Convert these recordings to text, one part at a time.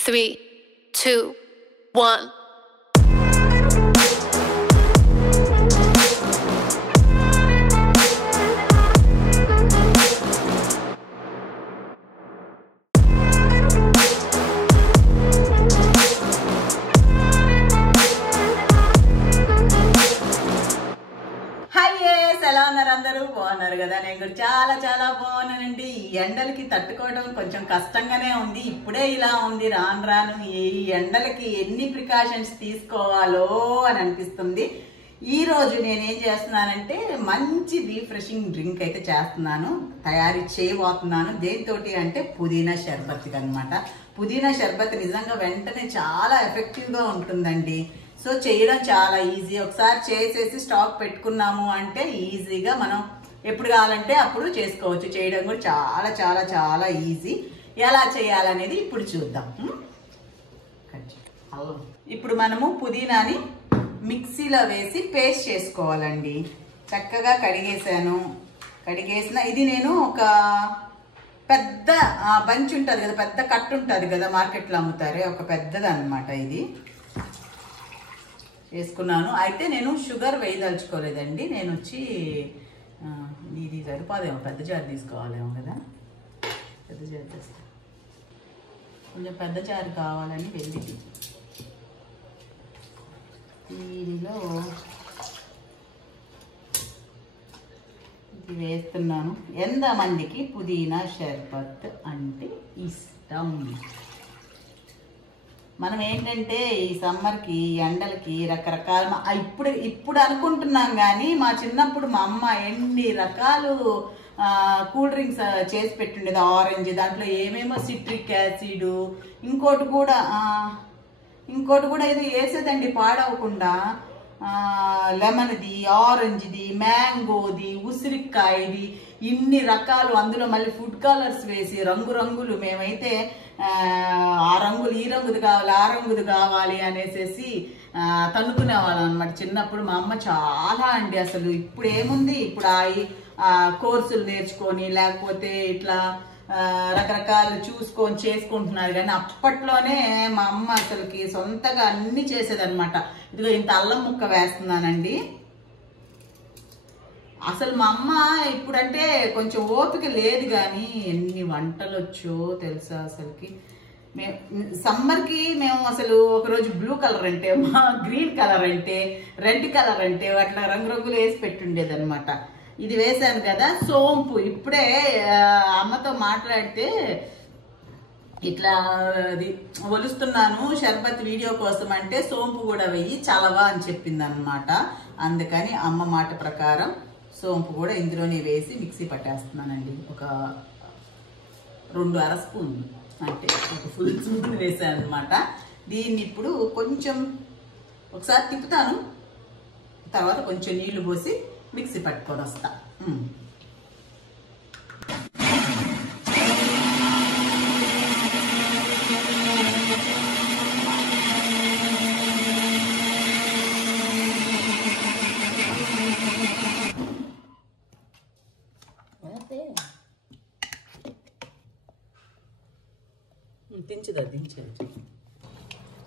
3, 2, 1. ఎలా ఉన్నారు అందరూ బాగున్నారు కదా నేను కూడా చాలా చాలా బాగున్నానండి ఎండలకి తట్టుకోవడం కొంచెం కష్టంగానే ఉంది ఇప్పుడే ఇలా ఉంది రాను రాను ఈ ఎండలకి ఎన్ని ప్రికాషన్స్ తీసుకోవాలో అని అనిపిస్తుంది ఈ రోజు నేను ఏం చేస్తున్నానంటే మంచి రిఫ్రెషింగ్ డ్రింక్ అయితే చేస్తున్నాను తయారీ చేయబోతున్నాను దేనితోటి అంటే పుదీనా షర్బత్ అన్నమాట పుదీనా షర్బత్ నిజంగా వెంటనే చాలా ఎఫెక్టివ్ గా ఉంటుందండి సో చేయడం చాలా ఈజీ ఒకసారి చేసేసి స్టాక్ పెట్టుకున్నాము అంటే ఈజీగా మనం ఎప్పుడు కావాలంటే అప్పుడు చేసుకోవచ్చు చేయడం కూడా చాలా చాలా చాలా ఈజీ ఎలా చేయాలనేది ఇప్పుడు చూద్దాం ఇప్పుడు మనము పుదీనాని మిక్సీలో వేసి పేస్ట్ చేసుకోవాలండి చక్కగా కడిగేసిన ఇది నేను ఒక పెద్ద బంచ్ ఉంటుంది కదా పెద్ద కట్టు ఉంటుంది కదా మార్కెట్లో అమ్ముతారే ఒక పెద్దది అన్నమాట ఇది వేసుకున్నాను అయితే నేను షుగర్ వేయదలుచుకోలేదండి నేను వచ్చి ఇది సరిపోదేమో పెద్ద జార్ తీసుకోవాలేమో కదా పెద్ద జార్ తెస్తా కొంచెం పెద్ద జార్ కావాలని వెళ్ళి దీనిలో ఇది వేస్తున్నాను ఎంతమందికి పుదీనా షర్బత్ అంటే ఇష్టం మనం ఏంటంటే ఈ సమ్మర్కి ఎండలకి రకరకాల ఇప్పుడు అనుకుంటున్నాం కానీ మా చిన్నప్పుడు మా అమ్మ ఎన్ని రకాలు కూల్ డ్రింక్స్ చేసి పెట్టిండేది ఆరెంజ్ దాంట్లో ఏమేమో సిట్రిక్ యాసిడ్ ఇంకోటి కూడా ఏదో వేసేదండి పాడవకుండా లెమన్ది ఆరెంజ్ది మ్యాంగోది ఉసిరికాయది ఇన్ని రకాలు అందులో మళ్ళీ ఫుడ్ కలర్స్ వేసి రంగురంగులు మేమైతే ఆ రంగులు ఈ రంగుది కావాలి ఆ రంగుది కావాలి అనేసి తన్నుకునే వాళ్ళం అనమాట చిన్నప్పుడు మా అమ్మ చాలా అండి అసలు ఇప్పుడు ఏముంది ఇప్పుడు ఆ కోర్సులు నేర్చుకొని లేకపోతే ఇట్లా రకరకాలు చూసుకొని చేసుకుంటున్నారు కానీ అప్పట్లోనే మా అమ్మ అసలుకి సొంతగా అన్ని చేసేదన్నమాట ఇదిగో ఇంత అల్లం ముక్క వేస్తున్నానండి అసలు మా అమ్మ ఇప్పుడంటే కొంచెం ఓపిక లేదు కానీ ఎన్ని వంటలు వచ్చో తెలుసా అసలుకి సమ్మర్కి మేము అసలు ఒకరోజు బ్లూ కలర్ అంటే గ్రీన్ కలర్ అంటే రెడ్ కలర్ అంటే అట్లా రంగురంగులు వేసి పెట్టుండేది అనమాట ఇది వేసాను కదా సోంపు ఇప్పుడే అమ్మతో మాట్లాడితే ఇట్లా అది ఒలుస్తున్నాను షర్బత్ వీడియో కోసం అంటే సోంపు కూడా వెయ్యి చలవా అని చెప్పింది అనమాట అందుకని అమ్మ మాట ప్రకారం సోంపు కూడా ఇందులోనే వేసి మిక్సీ పట్టేస్తున్నానండి ఒక 2 అర స్పూన్ అంటే ఒక ఫుల్ స్పూన్ వేసాను అనమాట దీన్ని ఇప్పుడు కొంచెం ఒకసారి తిప్పుతాను తర్వాత కొంచెం నీళ్లు పోసి మిక్సీ పట్టుకొని వస్తా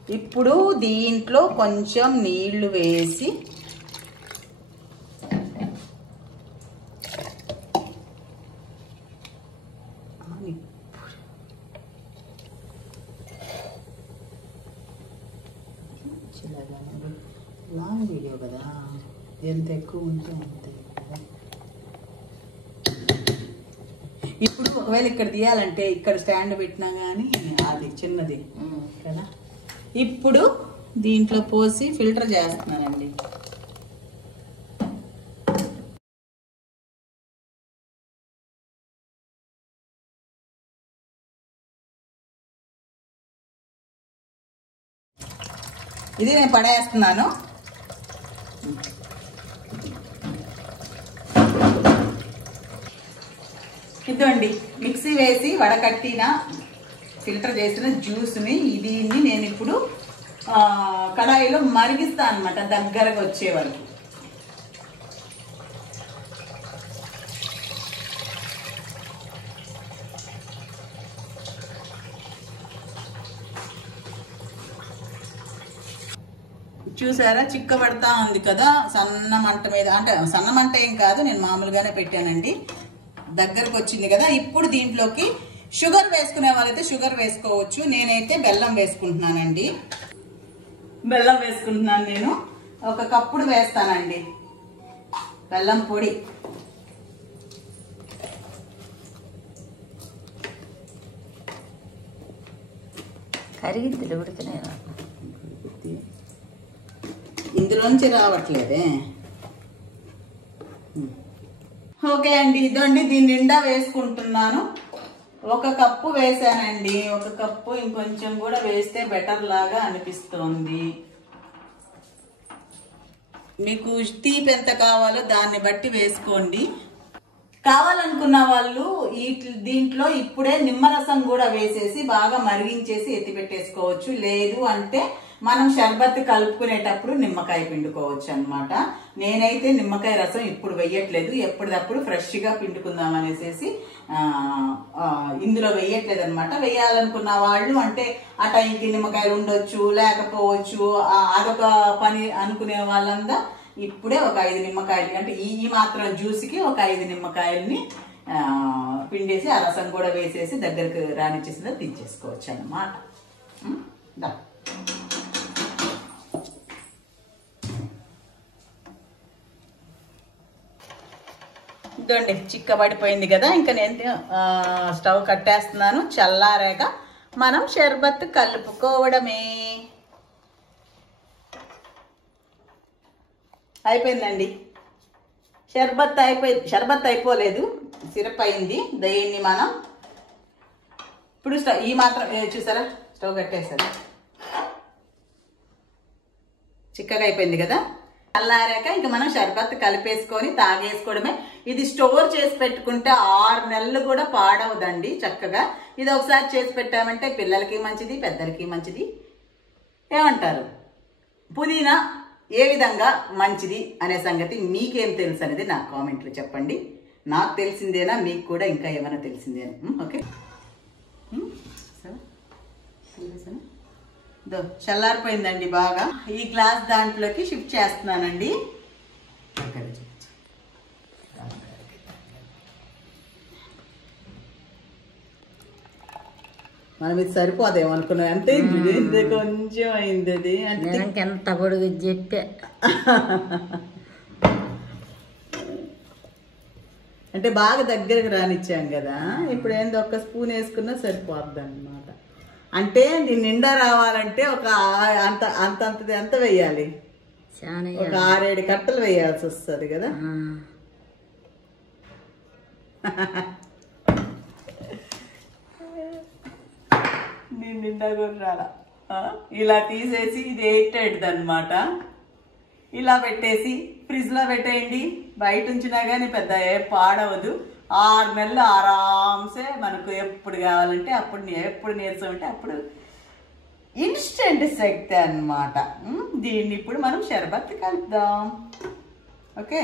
ఇప్పుడు దీంట్లో కొంచెం నీళ్లు వేసి లాంగ్ వీడియో కదా ఎంత ఎక్కువ ఉంటే అంతే ఇప్పుడు ఒకవేళ ఇక్కడ తీయాలంటే ఇక్కడ స్టాండ్ పెట్టినా కానీ అది చిన్నది కదా ఇప్పుడు దీంట్లో పోసి ఫిల్టర్ చేస్తున్నానండి ఇది నేను పడేస్తున్నాను ఇదండి మిక్సీ వేసి వడకట్టిన ఫిల్టర్ చేసిన జ్యూస్ని దీన్ని నేను ఇప్పుడు కడాయిలో మరిగిస్తాను అన్నమాట దగ్గరగా వచ్చే వరకు చూసారా చిక్కబడతా ఉంది కదా, సన్న మంట మీద. అంటే సన్న మంట ఏం కాదు, నేను మామూలుగానే పెట్టానండి. దగ్గరకు వచ్చింది కదా. ఇప్పుడు దీంట్లోకి షుగర్ వేసుకునే వాళ్ళైతే షుగర్ వేసుకోవచ్చు. నేనైతే బెల్లం వేసుకుంటున్నానండి. బెల్లం వేసుకుంటున్నాను. నేను 1 కప్పుడు వేస్తానండి బెల్లం పొడి. కరిగింది ఉడికినా ఇందులోంచి రావట్లేదే. ఓకే అండి, ఇదండి దీని నిండా వేసుకుంటున్నాను. 1 కప్పు వేసానండి. 1 కప్పు ఇంకొంచెం కూడా వేస్తే బెటర్ లాగా అనిపిస్తోంది. మీకు తీపి ఎంత కావాలో దాన్ని బట్టి వేసుకోండి. కావాలనుకున్న వాళ్ళు దీంట్లో ఇప్పుడే నిమ్మరసం కూడా వేసేసి బాగా మరిగించేసి ఎత్తి పెట్టేసుకోవచ్చు. లేదు అంటే మనం షర్బత్ కలుపుకునేటప్పుడు నిమ్మకాయ పిండుకోవచ్చు అన్నమాట. నేనైతే నిమ్మకాయ రసం ఇప్పుడు వేయట్లేదు, ఎప్పటిదప్పుడు ఫ్రెష్గా పిండుకుందాం అనేసి ఇందులో వేయట్లేదు అనమాట. వేయాలనుకున్న వాళ్ళు అంటే ఆ టైంకి నిమ్మకాయలు ఉండొచ్చు, లేకపోవచ్చు, అదొక పని అనుకునే వాళ్ళంతా ఇప్పుడే 5 నిమ్మకాయలు, అంటే ఈ మాత్రం జ్యూస్కి 5 నిమ్మకాయలని పిండేసి ఆ రసం కూడా వేసేసి దగ్గరకు రానిచ్చేసి తీసేసుకోవచ్చు అన్నమాట. ఇదండి చిక్కబడిపోయింది కదా. ఇంకా నేను స్టవ్ కట్టేస్తున్నాను. చల్లారాక మనం షర్బత్ కలుపుకోవడమే. అయిపోయిందండి షర్బత్ అయిపోలేదు, సిరప్ అయింది. దీన్ని మనం ఇప్పుడు ఈ మాత్రం చూసారా, స్టవ్ కట్టేసారు. చిక్కగా అయిపోయింది కదా. చల్లారాక ఇంకా మనం షర్బత్ కలిపేసుకొని తాగేసుకోవడమే. ఇది స్టోర్ చేసి పెట్టుకుంటే 6 నెలలు కూడా పాడవదండి చక్కగా. ఇది ఒకసారి చేసి పెట్టామంటే పిల్లలకి మంచిది, పెద్దలకి మంచిది. ఏమంటారు? పుదీనా ఏ విధంగా మంచిది అనే సంగతి మీకేం తెలుసు అనేది నాకు కామెంట్లో చెప్పండి. నాకు తెలిసిందేనా, మీకు కూడా ఇంకా ఏమైనా తెలిసిందేనా? ఓకే, చల్లారిపోయిందండి బాగా. ఈ గ్లాస్ దాంట్లోకి షిఫ్ట్ చేస్తున్నానండి. మనం ఇది సరిపోదేమో అనుకున్నాం, అంతే కొంచెం అయింది. అది అంటే ఎంత పొడుగు చెప్పా. అంటే బాగా దగ్గరకు రానిచ్చాం కదా. ఇప్పుడు ఏందో 1 స్పూన్ వేసుకున్నా సరిపోద్ది అన్నమాట. అంటే దీని నిండా రావాలంటే అంతది ఎంత వేయాలి? ఒక 6-7 కట్టలు వేయాల్సి వస్తుంది కదా. దీని నిండా కూడా రాలా. ఇలా తీసేసి ఇది 8 అన్నమాట. ఇలా పెట్టేసి ఫ్రిడ్జ్లో పెట్టేయండి. బయట ఉంచినా కానీ పెద్ద పాడవదు. 6 నెలలు ఆరాంసే మనకు ఎప్పుడు కావాలంటే అప్పుడు, ఎప్పుడు నీరసం అంటే అప్పుడు ఇన్స్టెంట్ శక్తి అన్నమాట. దీన్ని ఇప్పుడు మనం షర్బత్ కలుపుదాం. ఓకే,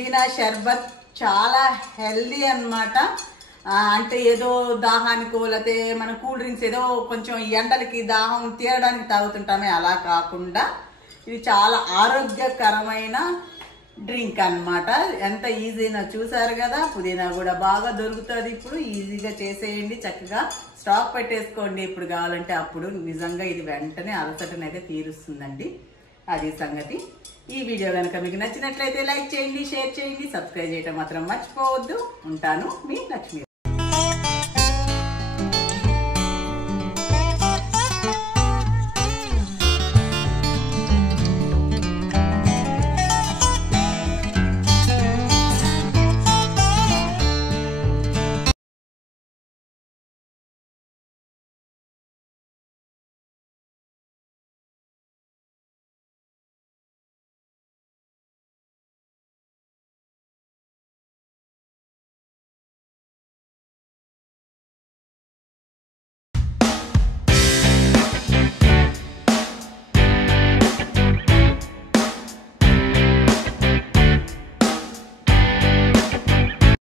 పుదీనా షర్బత్ చాలా హెల్దీ అన్నమాట. అంటే ఏదో దాహానికో లేకపోతే మన కూల్ డ్రింక్స్ ఏదో కొంచెం ఎండలకి దాహం తీరడానికి తాగుతుంటామే, అలా కాకుండా ఇది చాలా ఆరోగ్యకరమైన డ్రింక్ అన్నమాట. ఎంత ఈజీనా చూసారు కదా. పుదీనా కూడా బాగా దొరుకుతుంది ఇప్పుడు, ఈజీగా చేసేయండి. చక్కగా స్టాక్ పెట్టేసుకోండి, ఇప్పుడు కావాలంటే అప్పుడు. నిజంగా ఇది వెంటనే అలసటనైతే తీరుస్తుందండి. అది సంగతి. ఈ వీడియో కనుక మీకు నచ్చినట్లయితే లైక్ చేయండి, షేర్ చేయండి, సబ్స్క్రైబ్ చేయడం మాత్రం మర్చిపోవద్దు. ఉంటాను, మీ లక్ష్మి.